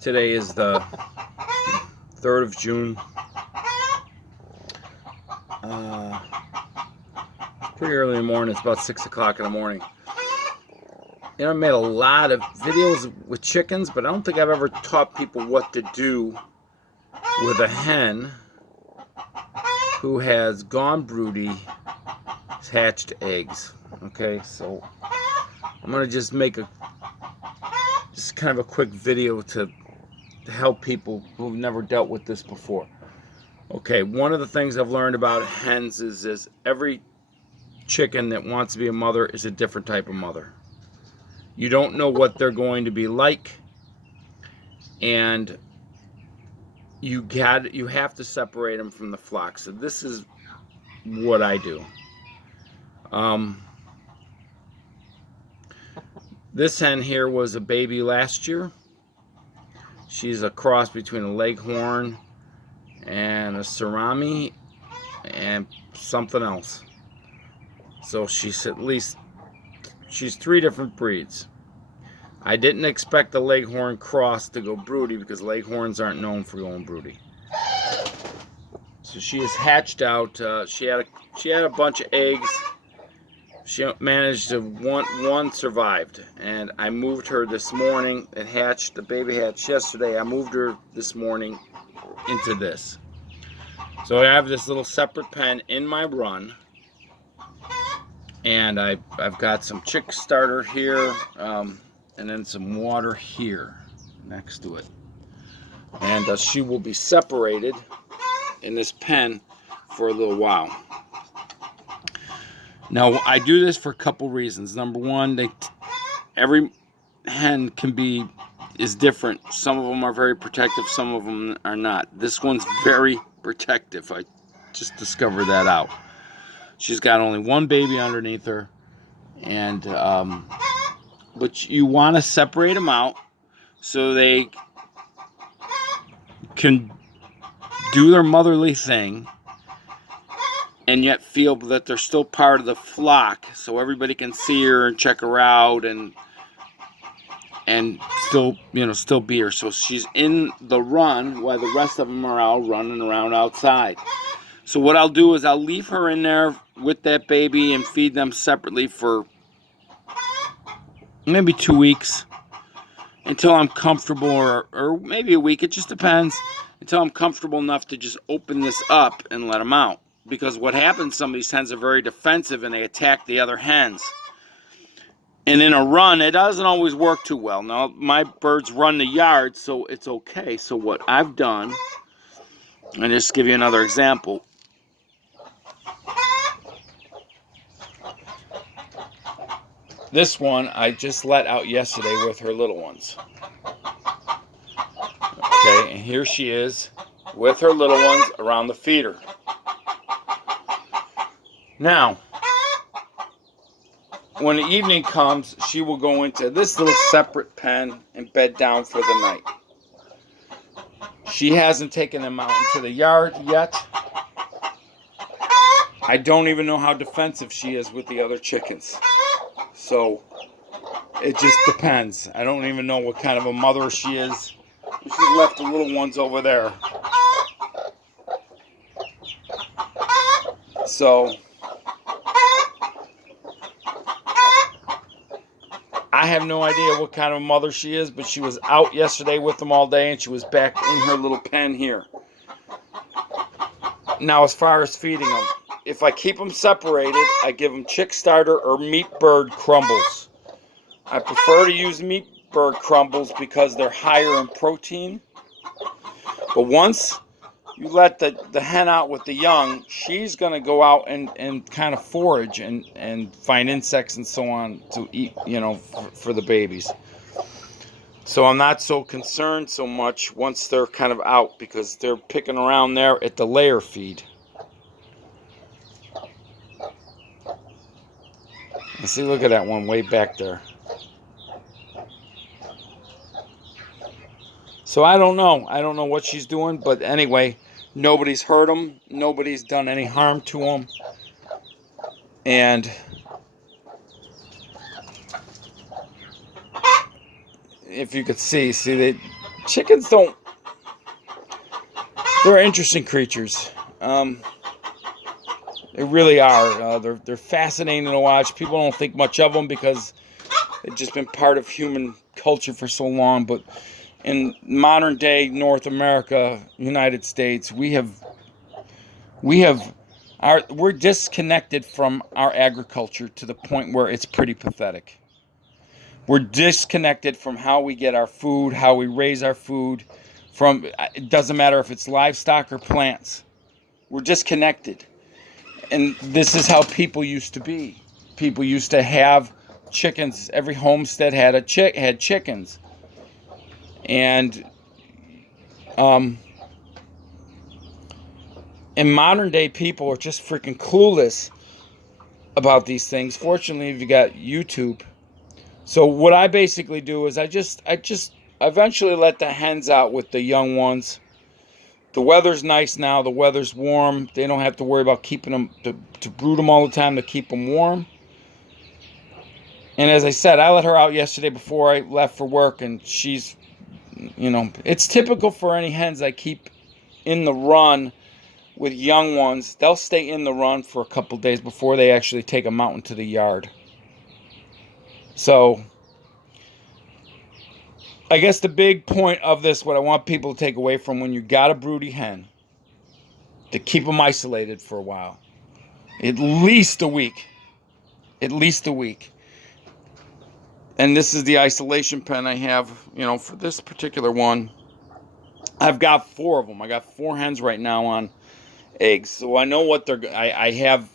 Today is the 3rd of June. It's pretty early in the morning. It's about 6 o'clock in the morning. You know, I made a lot of videos with chickens, but I don't think I've ever taught people what to do with a hen who has gone broody, hatched eggs. Okay, so I'm gonna just make just kind of a quick video to help people who've never dealt with this before. Okay, one of the things I've learned about hens is every chicken that wants to be a mother is a different type of mother. You don't know what they're going to be like, and you have to separate them from the flock. So this is what I do. This hen here was a baby last year. She's a cross between a leghorn and a Cerami and something else. So she's 3 different breeds. I didn't expect the leghorn cross to go broody because leghorns aren't known for going broody. So she is hatched out. She had a bunch of eggs. She managed to one survived, and I moved her this morning. It hatched. The baby hatched yesterday. I moved her this morning into this. So I have this little separate pen in my run, and I've got some chick starter here, and then some water here next to it. And she will be separated in this pen for a little while. Now, I do this for a couple reasons. Number one, every hen is different. Some of them are very protective, some of them are not. This one's very protective. I just discovered that out. She's got only one baby underneath her, and but you want to separate them out so they can do their motherly thing and yet feel that they're still part of the flock, so everybody can see her and check her out and still be her. So she's in the run while the rest of them are out running around outside. So what I'll do is I'll leave her in there with that baby and feed them separately for maybe 2 weeks until I'm comfortable, or maybe a week, it just depends, until I'm comfortable enough to just open this up and let them out. Because what happens, some of these hens are very defensive and they attack the other hens. And in a run, it doesn't always work too well. Now, my birds run the yard, so it's okay. So what I've done, and just give you another example. This one I just let out yesterday with her little ones. Okay, and here she is with her little ones around the feeder. Now, when the evening comes, she will go into this little separate pen and bed down for the night. She hasn't taken them out into the yard yet. I don't even know how defensive she is with the other chickens. So, it just depends. I don't even know what kind of a mother she is. She's left the little ones over there. So, I have no idea what kind of a mother she is, but she was out yesterday with them all day, and she was back in her little pen here. Now, as far as feeding them, if I keep them separated, I give them chick starter or meat bird crumbles. I prefer to use meat bird crumbles because they're higher in protein. But once you let the hen out with the young, she's going to go out and kind of forage and find insects and so on to eat, for the babies. So I'm not so concerned so much once they're kind of out, because they're picking around there at the layer feed. And see, look at that one way back there. So I don't know. I don't know what she's doing, but anyway, nobody's hurt them. Nobody's done any harm to them. And if you could see chickens don't, they're interesting creatures. They really are. They're fascinating to watch. People don't think much of them because they've just been part of human culture for so long. But in modern day North America, United States, we're disconnected from our agriculture to the point where it's pretty pathetic. We're disconnected from how we get our food, how we raise our food. It doesn't matter if it's livestock or plants. We're disconnected. And this is how people used to be. People used to have chickens. Every homestead had chickens. And in modern day, people are just freaking clueless about these things. Fortunately, you got YouTube. So what I basically do is I just eventually let the hens out with the young ones. The weather's nice now. The weather's warm. They don't have to worry about keeping them to brood them all the time, to keep them warm. And as I said, I let her out yesterday before I left for work, and she's, it's typical for any hens I keep in the run with young ones. They'll stay in the run for a couple days before they actually take them out into the yard. So I guess the big point of this, what I want people to take away from when you got a broody hen, to keep them isolated for a while. At least a week. At least a week. And this is the isolation pen I have, for this particular one. I've got 4 of them. I got 4 hens right now on eggs. So I know what I have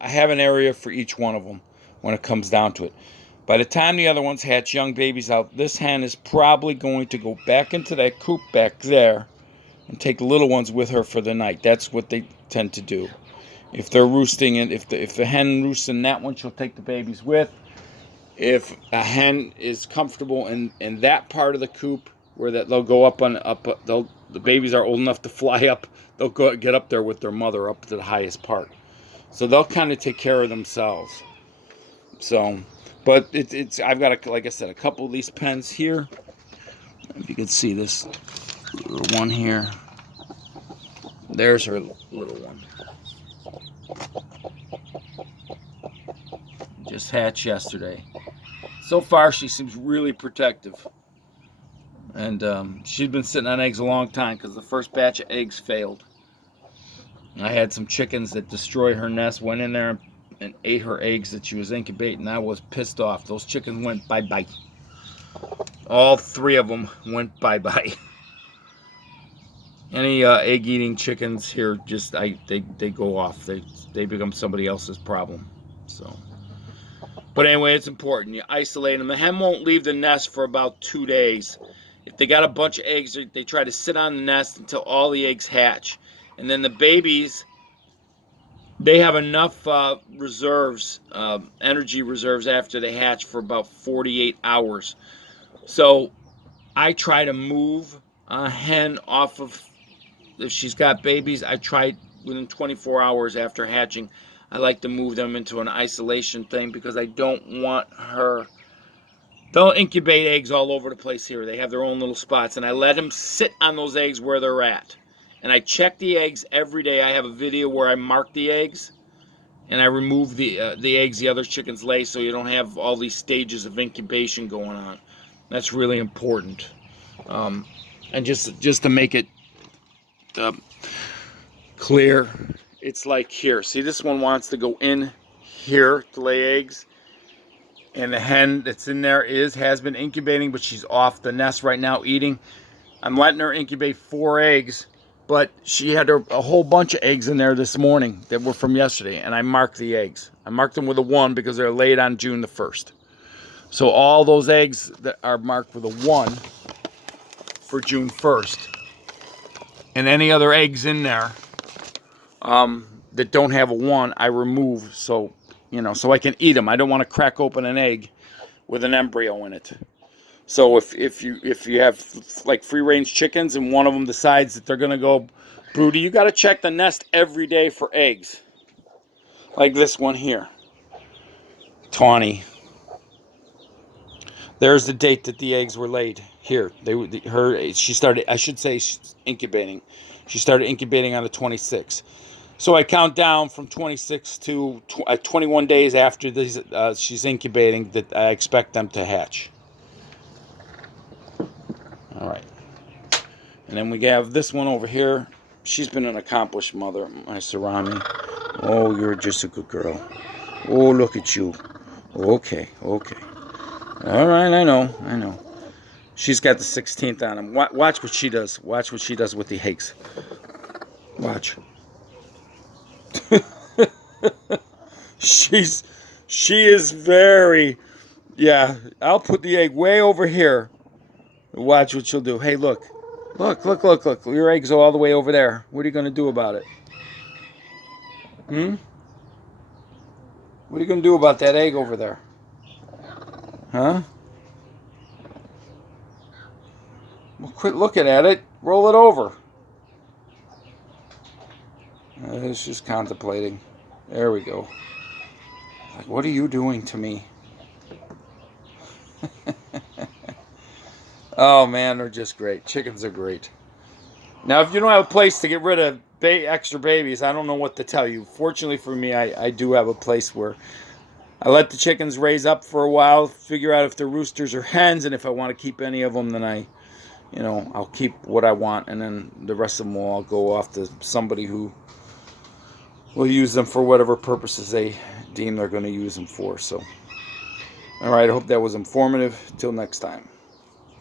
an area for each one of them when it comes down to it. By the time the other ones hatch young babies out, this hen is probably going to go back into that coop back there and take the little ones with her for the night. That's what they tend to do. If they're roosting, and if the hen roosts in that one, she'll take the babies with. If a hen is comfortable in that part of the coop where they'll go the babies are old enough to fly up, they'll get up there with their mother up to the highest part. So they'll kind of take care of themselves. So. But I've got, like I said, a couple of these pens here. If you can see this little one here. There's her little one. Just hatched yesterday. So far, she seems really protective. And she's been sitting on eggs a long time because the first batch of eggs failed. I had some chickens that destroyed her nest, went in there and ate her eggs that she was incubating. I was pissed off. Those chickens went bye-bye. All 3 of them went bye-bye. Any egg-eating chickens here, they go off. They become somebody else's problem. So, but anyway, it's important. You isolate them. The hen won't leave the nest for about 2 days. If they got a bunch of eggs, they try to sit on the nest until all the eggs hatch. And then the babies, they have enough reserves, energy reserves after they hatch for about 48 hours. So I try to move a hen off of, if she's got babies, I try within 24 hours after hatching, I like to move them into an isolation thing because I don't want her, they'll incubate eggs all over the place here. They have their own little spots, and I let them sit on those eggs where they're at. And I check the eggs every day. I have a video where I mark the eggs, and I remove the eggs the other chickens lay, so you don't have all these stages of incubation going on. That's really important. And just to make it clear, it's like here. See, this one wants to go in here to lay eggs, and the hen that's in there has been incubating, but she's off the nest right now eating. I'm letting her incubate 4 eggs. But she had a whole bunch of eggs in there this morning that were from yesterday, and I marked the eggs. I marked them with a 1 because they're laid on June the 1st. So all those eggs that are marked with a 1 for June 1st. And any other eggs in there that don't have a 1, I remove so I can eat them. I don't want to crack open an egg with an embryo in it. So if you have like free-range chickens and one of them decides that they're going to go broody, you got to check the nest every day for eggs. Like this one here. Tawny. There's the date that the eggs were laid. Here, she started, I should say, incubating. She started incubating on the 26th. So I count down from 26 to 21 days after this, she's incubating, that I expect them to hatch. All right. And then we have this one over here. She's been an accomplished mother, my Sarami. Oh, you're just a good girl. Oh, look at you. Okay, okay. All right, I know. She's got the 16th on him. Watch what she does. Watch what she does with the eggs. Watch. She is very, yeah. I'll put the egg way over here. Watch what she'll do. Hey, look. Look. Your eggs are all the way over there. What are you going to do about it? What are you going to do about that egg over there? Huh? Well, quit looking at it. Roll it over. It's just contemplating. There we go. Like, what are you doing to me? Oh, man, they're just great. Chickens are great. Now, if you don't have a place to get rid of extra babies, I don't know what to tell you. Fortunately for me, I do have a place where I let the chickens raise up for a while, figure out if they're roosters or hens, and if I want to keep any of them, then I'll keep what I want, and then the rest of them will all go off to somebody who will use them for whatever purposes they deem they're going to use them for. So, all right, I hope that was informative. Till next time.